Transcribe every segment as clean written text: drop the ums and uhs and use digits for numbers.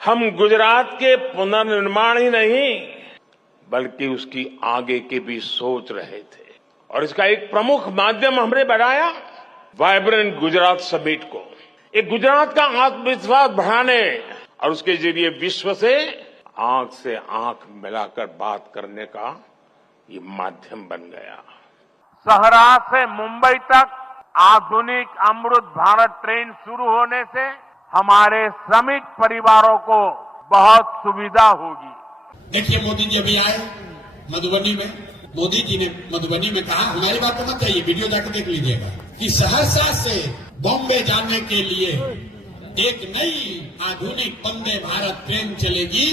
हम गुजरात के पुनर्निर्माण ही नहीं बल्कि उसकी आगे की भी सोच रहे थे और इसका एक प्रमुख माध्यम हमने बनाया वाइब्रेंट गुजरात समिट को। एक गुजरात का आत्मविश्वास बढ़ाने और उसके जरिए विश्व से आंख मिलाकर बात करने का ये माध्यम बन गया। सहरा से मुंबई तक आधुनिक अमृत भारत ट्रेन शुरू होने से हमारे श्रमिक परिवारों को बहुत सुविधा होगी। देखिए, मोदी जी अभी आए मधुबनी में। मोदी जी ने मधुबनी में कहा, हमारी बात तो मत चाहिए, वीडियो जाकर देख लीजिएगा, कि सहरसा से बॉम्बे जाने के लिए एक नई आधुनिक वंदे भारत ट्रेन चलेगी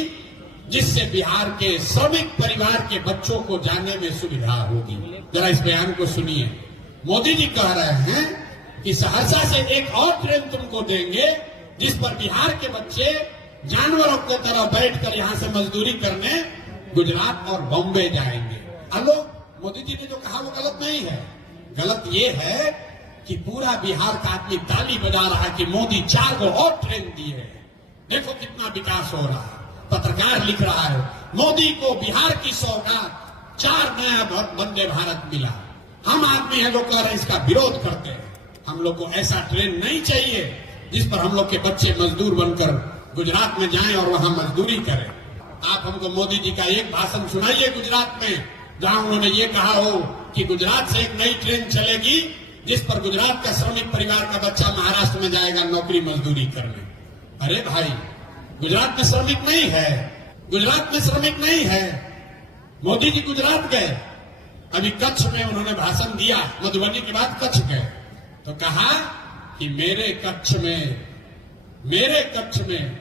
जिससे बिहार के श्रमिक परिवार के बच्चों को जाने में सुविधा होगी। जरा इस बयान को सुनिए। मोदी जी कह रहे हैं कि सहरसा से एक और ट्रेन तुमको देंगे जिस पर बिहार के बच्चे जानवरों की तरह बैठकर यहाँ से मजदूरी करने गुजरात और बॉम्बे जाएंगे। हेलो, मोदी जी ने जो कहा वो गलत नहीं है। गलत ये है कि पूरा बिहार का आदमी ताली बजा रहा है कि मोदी 4 गो और ट्रेन दिए, देखो कितना विकास हो रहा है। पत्रकार लिख रहा है, मोदी को बिहार की सौगात 4 नया वंदे भारत मिला। हम आदमी है जो कह रहे हैं इसका विरोध करते हैं। हम लोग को ऐसा ट्रेन नहीं चाहिए जिस पर हम लोग के बच्चे मजदूर बनकर गुजरात में जाएं और वहां मजदूरी करें। आप हमको मोदी जी का एक भाषण सुनाइए गुजरात में जहां उन्होंने ये कहा हो कि गुजरात से एक नई ट्रेन चलेगी जिस पर गुजरात का श्रमिक परिवार का बच्चा महाराष्ट्र में जाएगा नौकरी मजदूरी करने। अरे भाई, गुजरात में श्रमिक नहीं है, गुजरात में श्रमिक नहीं है। मोदी जी गुजरात गए, अभी कच्छ में उन्होंने भाषण दिया, मधुबनी के बाद कच्छ गए तो कहा कि मेरे कच्छ में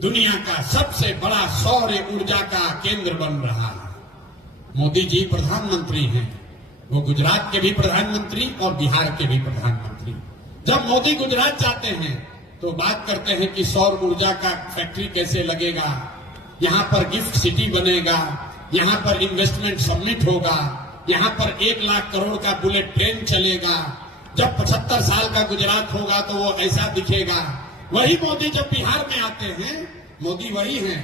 दुनिया का सबसे बड़ा सौर ऊर्जा का केंद्र बन रहा है। मोदी जी प्रधानमंत्री हैं, वो गुजरात के भी प्रधानमंत्री और बिहार के भी प्रधानमंत्री। जब मोदी गुजरात जाते हैं तो बात करते हैं कि सौर ऊर्जा का फैक्ट्री कैसे लगेगा, यहाँ पर गिफ्ट सिटी बनेगा, यहाँ पर इन्वेस्टमेंट समिट होगा, यहाँ पर 1 लाख करोड़ का बुलेट ट्रेन चलेगा। जब 75 साल का गुजरात होगा तो वो ऐसा दिखेगा। वही मोदी जब बिहार में आते हैं, मोदी वही हैं,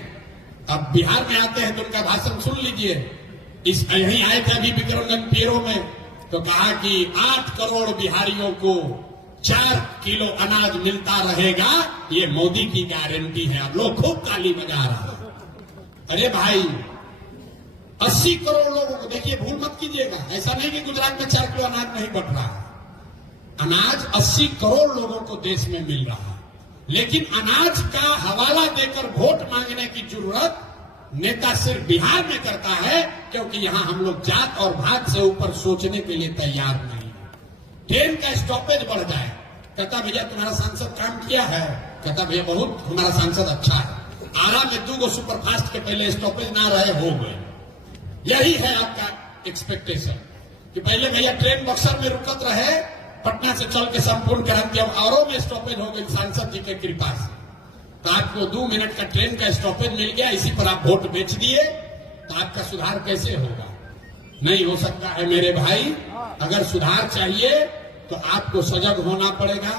अब बिहार में आते हैं तो उनका भाषण सुन लीजिए। यहीं आए थे अभी विक्रमगंज पीरो में तो कहा कि 8 करोड़ बिहारियों को 4 किलो अनाज मिलता रहेगा, ये मोदी की गारंटी है। अब लोग खूब ताली बजा रहा है। अरे भाई, 80 करोड़ लोगों को, देखिए भूल मत कीजिएगा, ऐसा नहीं कि गुजरात में 4 किलो अनाज नहीं बट रहा है। अनाज 80 करोड़ लोगों को देश में मिल रहा है, लेकिन अनाज का हवाला देकर वोट मांगने की जरूरत नेता सिर्फ बिहार में करता है क्योंकि यहां हम लोग जात और भात से ऊपर सोचने के लिए तैयार नहीं है। ट्रेन का स्टॉपेज बढ़ जाए, कहता भैया तुम्हारा सांसद काम किया है, कहता भैया बहुत हमारा सांसद अच्छा है। आरा में 2 गो सुपरफास्ट के पहले स्टॉपेज ना रहे, हो गए। यही है आपका एक्सपेक्टेशन कि पहले भैया ट्रेन बक्सर में रुकत रहे, पटना से चल के संपूर्ण क्रांति, अब औरों में स्टॉपेज हो गई सांसद जी के कृपा से। तो आपको 2 मिनट का ट्रेन का स्टॉपेज मिल गया, इसी पर आप वोट बेच दिए, तो आपका सुधार कैसे होगा? नहीं हो सकता है मेरे भाई। अगर सुधार चाहिए तो आपको सजग होना पड़ेगा।